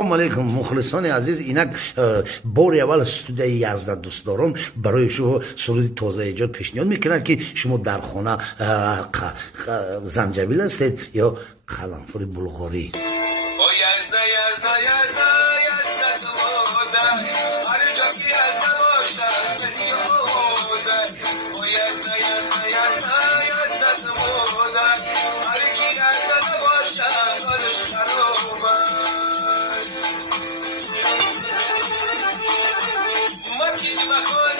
السلام علیکم مخلصان عزیز. اینک بار اول استودیوی یزد دوست دارم برای شما سرود تازه ایجاد پیشنهاد میکنند که شما در خانه زنجبیل هستید یا قرنفل بلغاری. Machine